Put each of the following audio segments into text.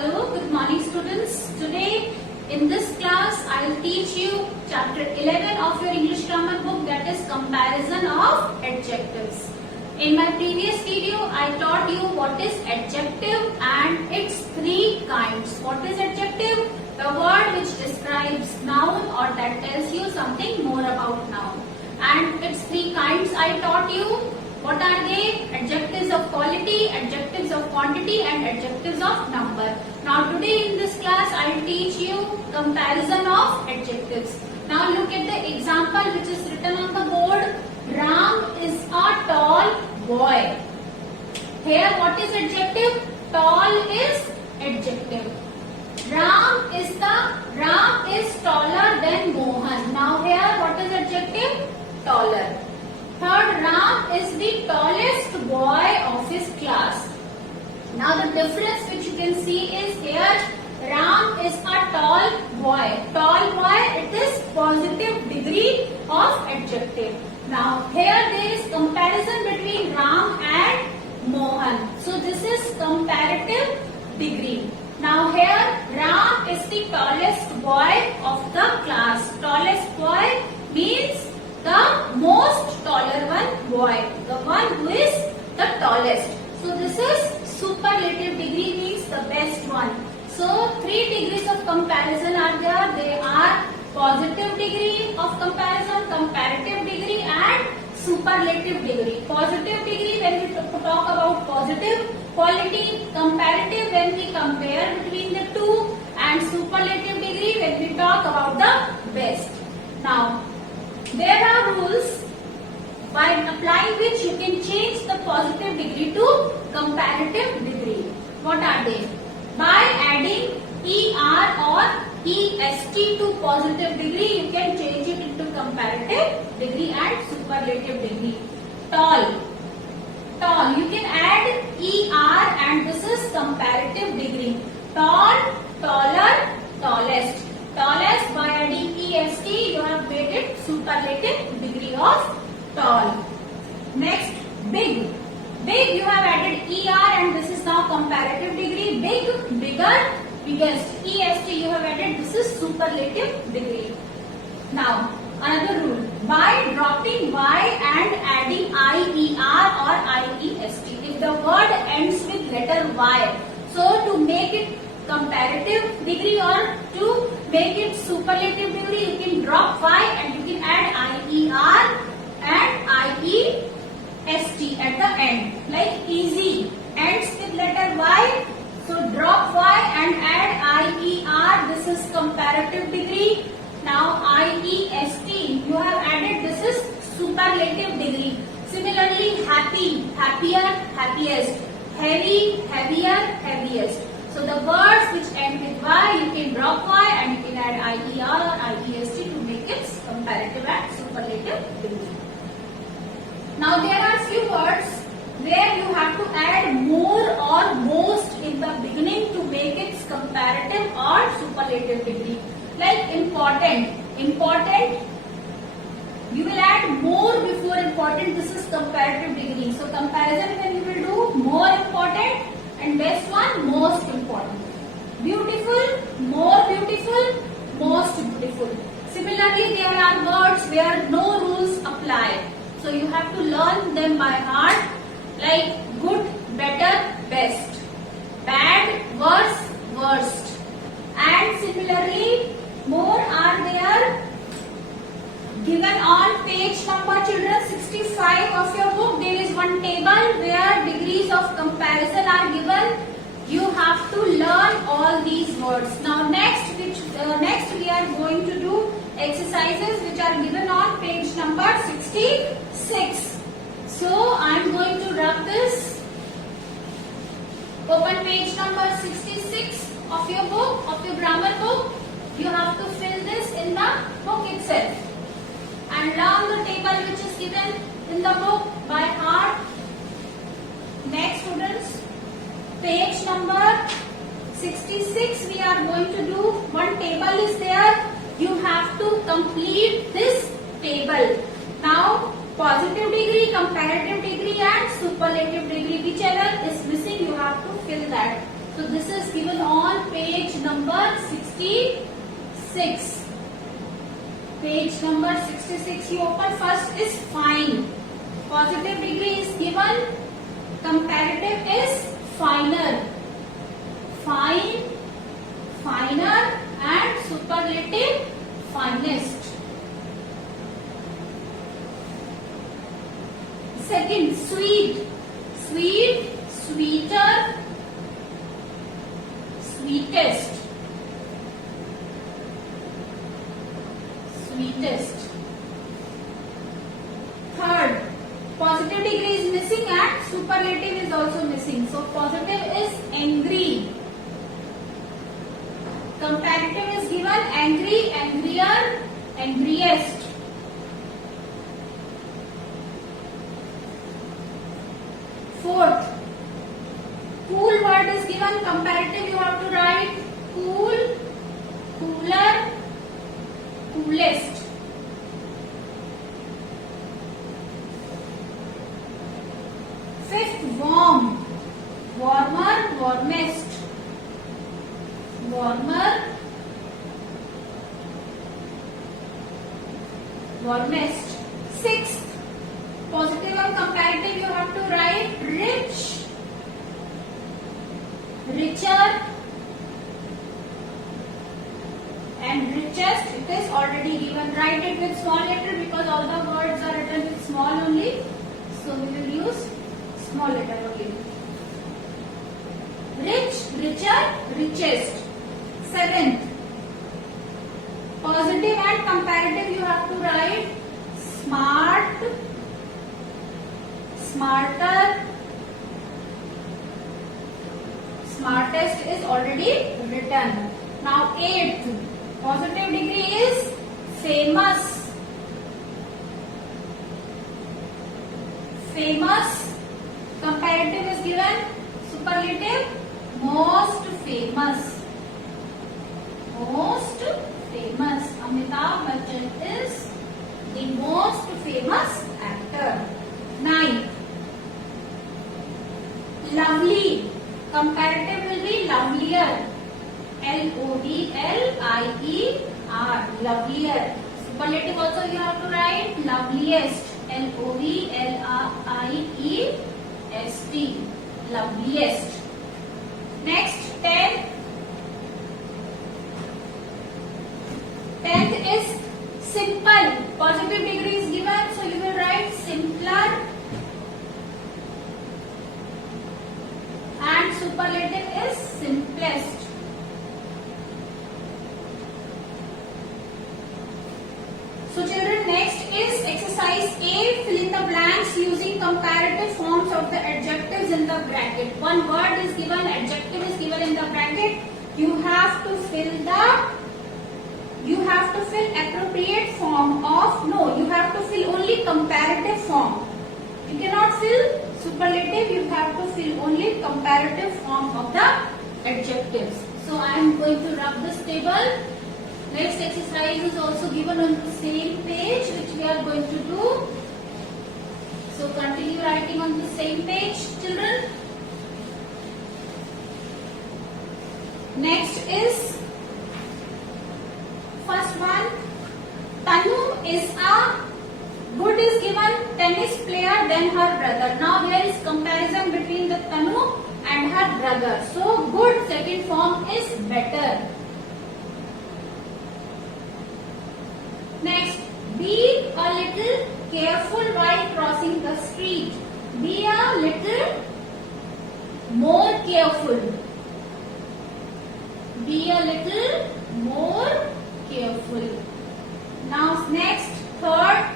Hello, good morning students. Today in this class I will teach you chapter 11 of your English grammar book, that is comparison of adjectives. In my previous video I taught you what is adjective and its three kinds. What is adjective? The word which describes noun or that tells you something more about noun. And its three kinds I taught you. What are they? Adjectives of quality, adjectives of quantity and adjectives of number. Now today in this class I will teach you comparison of adjectives. Now look at the example which is written on the board. Ram is a tall boy. Here what is adjective? Tall is adjective. Ram is taller than Mohan. Now here what is adjective? Taller. Third, Ram is the tallest boy of his class. Now the difference which you can see is here, Ram is a tall boy. Tall boy, it is positive degree of adjective. Now here there is comparison between Ram and Mohan. So this is comparative degree. Now here Ram is the tallest boy of the class. Tallest boy means the most taller one boy, the one who is the tallest. So this is superlative degree, means the best one. So three degrees of comparison are there. They are positive degree of comparison, comparative degree and superlative degree. Positive degree when we talk about positive quality, comparative when we compare between the two, and superlative degree when we talk about the best. Now there are rules by applying which you can change the positive degree to comparative degree. What are they? By adding ER or EST to positive degree, you can change it into comparative degree and superlative degree. Tall. Tall. You can add ER and this is comparative degree. Tall, taller, tallest. Tallest, by adding EST you have made it superlative degree of tall. Next, big. Big you have added ER and this is now comparative degree. Big, bigger, biggest. EST you have added, this is superlative degree. Now another rule. By dropping Y and adding IER or IEST. If the word ends with letter Y, so to make it comparative degree or to make it superlative degree, you can drop Y and you can add IER and IEST at the end. Like easy ends with letter Y, so drop Y and add IER, this is comparative degree. Now IEST you have added, this is superlative degree. Similarly happy, happier, happiest. Heavy, heavier, heaviest. So the words which end with Y, you can drop Y and you can add IER or IEST to make it comparative and superlative degree. Now there are few words where you have to add more or most in the beginning to make it comparative or superlative degree. Like important. Important, you will add more before important, this is comparative degree. So comparison when you will do more important, and best one, most important. Beautiful, more beautiful, most beautiful. Similarly, there are words where no rules apply. So you have to learn them by heart, like good, better, best. Bad, worse, worst. And similarly, more are there given on page number, children, 65 of your book. There is one table where degrees of comparison are given. You have to learn all these words. Now next we are going to do exercises which are given on page number 66. So I am going to rub this. Open page number 66 of your book, of your grammar book. You have to fill this in the book itself and learn the table which is given in the book by heart. Next students, page number 66 we are going to do. One table is there. You have to complete this table. Now positive degree, comparative degree and superlative degree, whichever is missing you have to fill that. So this is given on number 66. Page number 66. You open. First is fine. Positive degree is given. Comparative is finer. Fine, finer, and superlative finest. Second, sweet. Sweet, sweeter, sweetest. Sweetest. Third, positive degree is missing and superlative is also missing. So positive is angry. Comparative is given angry, angrier, angriest. Fourth, cool word is given. Comparative you have to write cool, cooler, coolest. Fifth, warm. Warmer, warmest. Warmer, warmest. Sixth, positive and comparative you have to write rich, richer, and richest. It is already given. Write it with small letter because all the words are written with small only. So we will use small letter only. Rich, richer, richest. Seventh, positive and comparative you have to write smart, smarter, smartest is already written. Now eighth, positive degree is famous. Famous, comparative is given, superlative most famous. Most famous. Amitabh Bachchan is the most famous actor. 9. Lovely. Comparative will be lovelier. L-O-V-L-I-E-R. Lovelier. Superlative also you have to write loveliest. L-O-V-L-I-E-S-T. Loveliest. Next, 10. 10th is simple. Positive degree is given, so you will write simpler, and superlative is simplest. So children, next is exercise A. Fill in the blanks using comparative forms of the adjectives in the bracket. One word is given, adjective is given in the bracket. You have to fill appropriate form of, you have to fill only comparative form. You cannot fill superlative, you have to fill only comparative form of the adjectives. So I am going to rub this table. Next exercise is also given on the same page which we are going to do. So continue writing on the same page, children. Next is first one. Tanu is a good is given tennis player than her brother. Now there is comparison between the Tanu and her brother. So good second form is better. Next, be a little careful while crossing the street. Be a little more careful. Be a little more careful. Now next, third,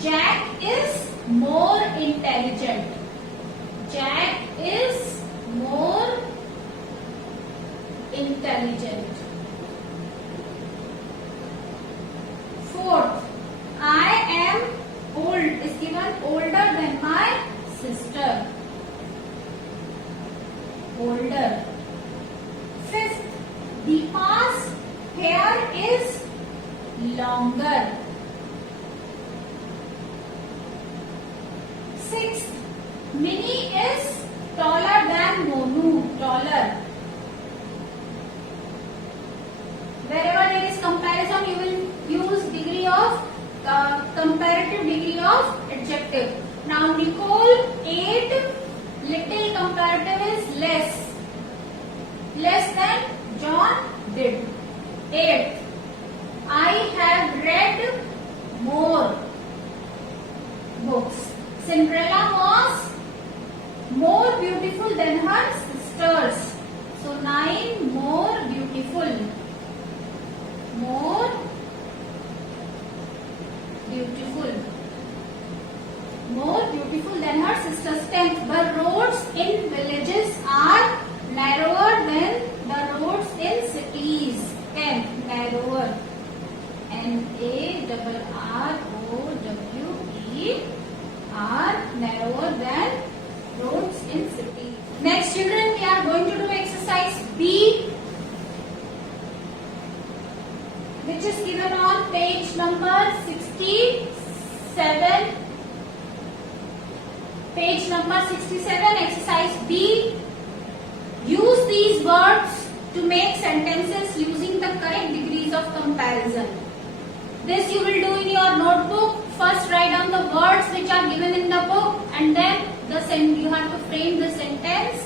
Jack is more intelligent. Jack is more intelligent. Fourth, I am old is given older than my sister. Older. Fifth, Deepa's hair is longer. Sixth, Minnie is taller than Monu. Taller. Now Nicole ate. Little comparative is less. Less than John did. 8. I have read more books. Cinderella was more beautiful than her sisters. So 9. More beautiful. More beautiful. More beautiful than her sisters. 10th. The roads in villages are narrower than the roads in cities. 10. Narrower. Narrower, narrower than roads in cities. Next, children, we are going to do exercise B, which is given on page number 67. Page number 67, exercise B. Use these words to make sentences using the correct degrees of comparison. This you will do in your notebook. First write down the words which are given in the book, and then you have to frame the sentence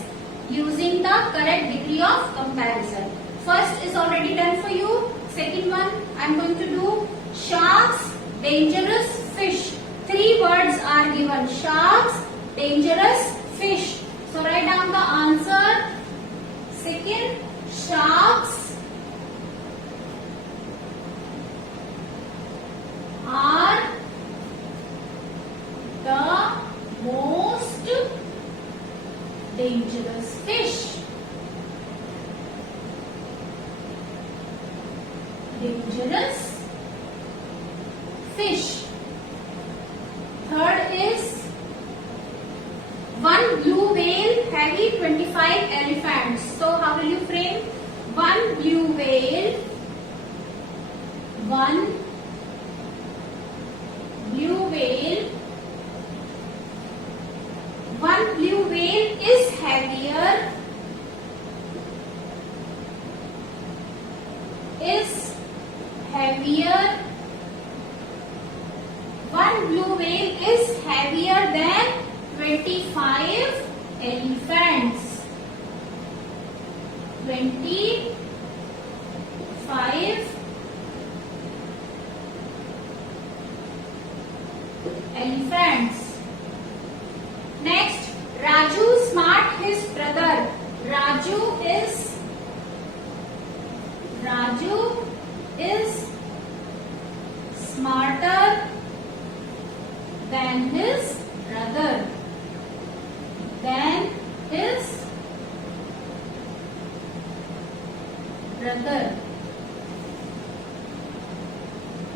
using the correct degree of comparison. First is already done for you. Second one I am going to do. Sharks, dangerous fish. 3 words are given. Sharks, dangerous fish. So write down the answer. Second, sharks are the most dangerous fish. Dangerous fish. Third is one blue whale having 25 elephants. So how will you frame? One blue whale. One blue whale. One blue whale is heavier. One blue whale is heavier than 25 elephants. 25 elephants. Next, Raju smart his brother. Raju is smarter than his brother.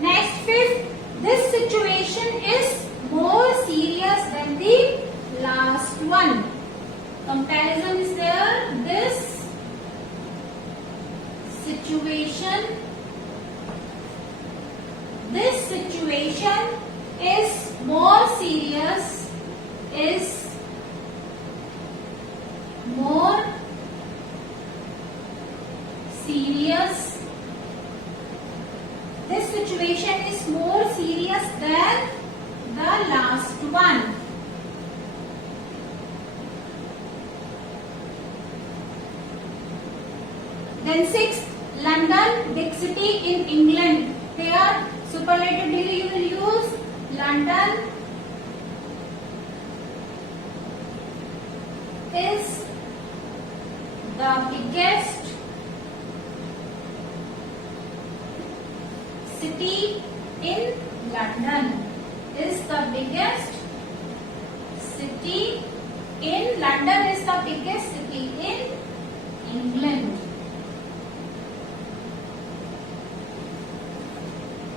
Next, fifth, this situation is more serious than the last one. Comparison is there. This situation is more serious, This situation is more serious than the last one. Then sixth, London, big city in England. Here, superlative degree you will use. London is the biggest city in London. Is the biggest city in London is the biggest city in England.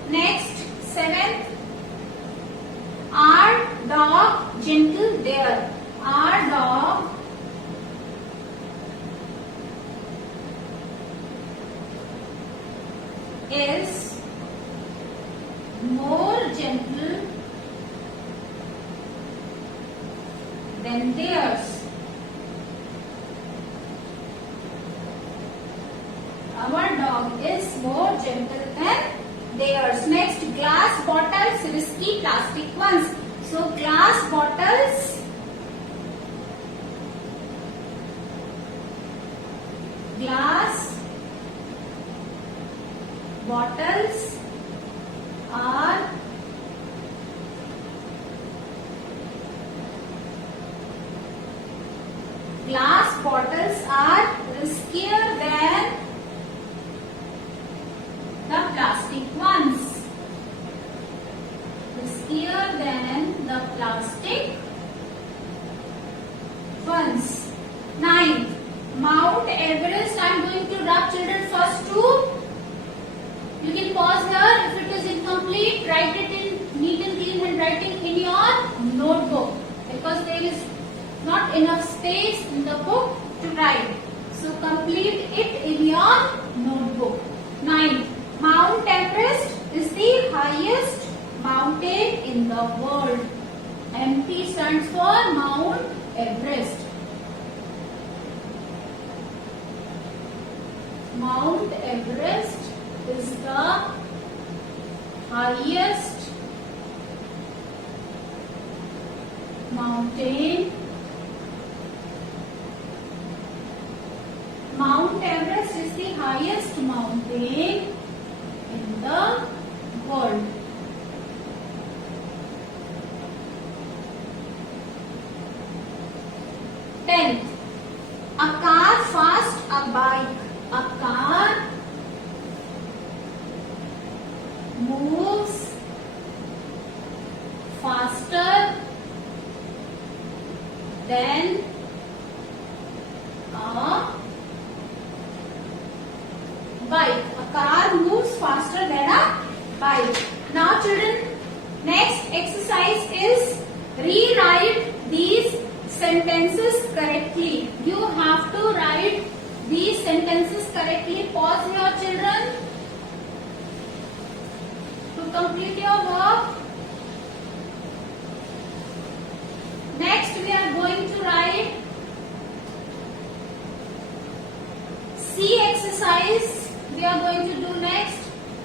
Next, seventh, our dog gentle there. Our dog is more gentle than theirs. Our dog is more gentle than theirs. Next, glass bottles, risky plastic ones. So glass bottles are riskier than the plastic ones. Riskier than the plastic ones. 9. Mount Everest. I am going to rub children first too. You can pause here. If it is incomplete, write it in neat and clean handwriting in your notebook, because there is not enough space in the book to write. So complete it in your notebook. 9. Mount Everest is the highest mountain in the world. MP stands for Mount Everest. Mount Everest is the highest mountain. Mount Everest is the highest mountain in the world. Tenth, a car fast a bike. A car moves faster than a bike. A car moves faster than a bike. Now children, next exercise is rewrite these sentences correctly. You have to write these sentences correctly. Pause here children to complete your work. Next we are going to write C exercise. We are going to do next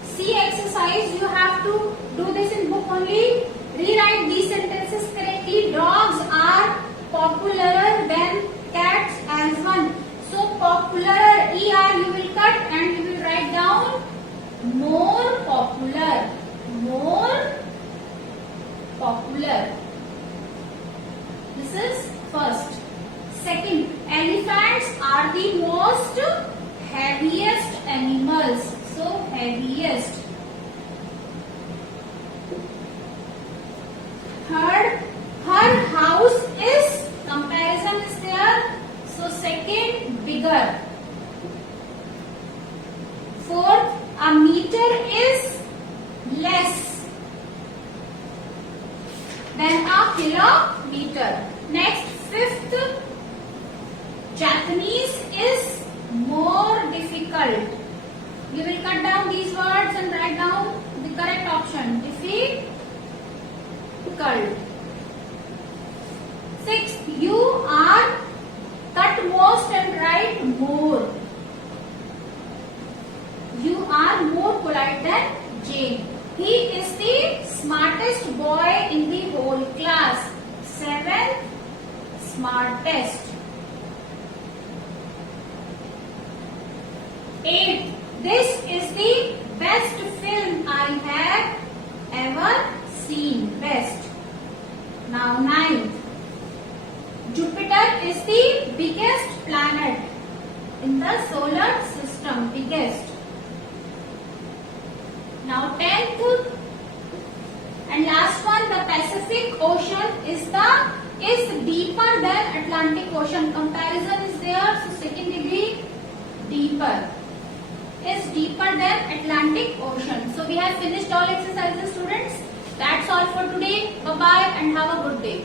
C exercise. You have to do this in book only. Rewrite these sentences correctly. Dogs are popularer than cats as one. So popular, ER you will cut and you will write down more popular. More popular. This is first. Second, elephants are the most heaviest animals. So heaviest. Third, her house is, comparison is there. So second, bigger. Fourth, a meter is less than a kilometer. Next, fifth, Japanese is more difficult. You will cut down these words and write down the correct option. Difficult. Sixth, you are, cut most and write more. You are more polite than Jane. He is the smartest boy in the whole class. Seventh, smartest. Eighth, this is the best film I have ever seen. Best. Now ninth, Jupiter is the biggest planet in the solar system. Biggest. Now 10th and last one, the Pacific Ocean is deeper than Atlantic Ocean. Comparison is there. So second degree, deeper. Is deeper than Atlantic Ocean. So we have finished all exercises students. That's all for today. Bye bye and have a good day.